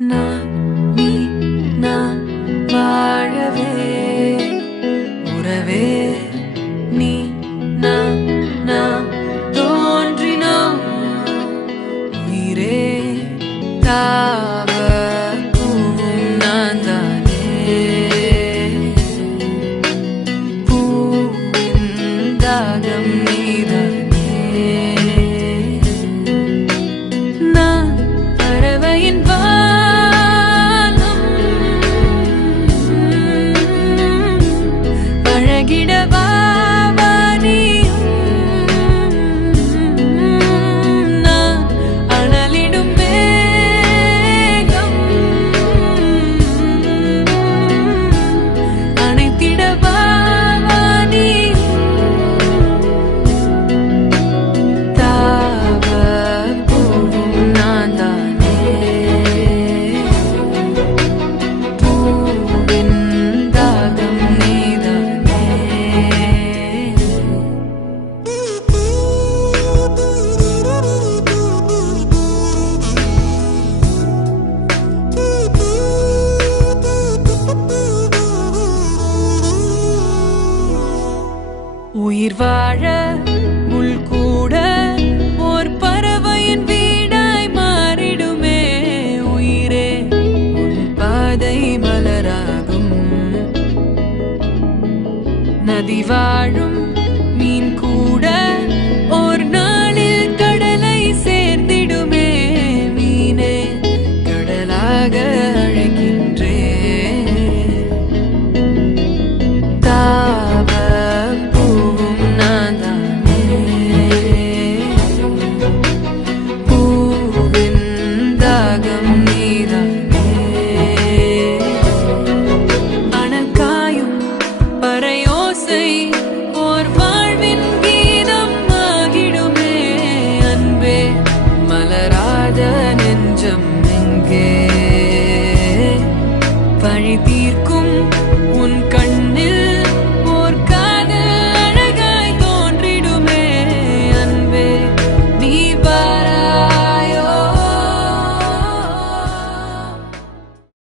நான் நீ நான் வாழவே உறவே நீ நான் நான் தோன்றினோம் உயிரே தாவ பூவும் நான் தானே பூவின் தாகம் நீதானே நான் பறவையின் உயிர் வாழ முள் கூட ஓர் பறவையின் வீடாய் மாறிடுமே உயிரே உன் பாதை மலராகும் நதி வாழும் மீன் கூட ஓர் நாளில் கடலை சேர்ந்திடுமே மீனே கடலாக அழைக்கின்றே அனக்காயும் பறையோசை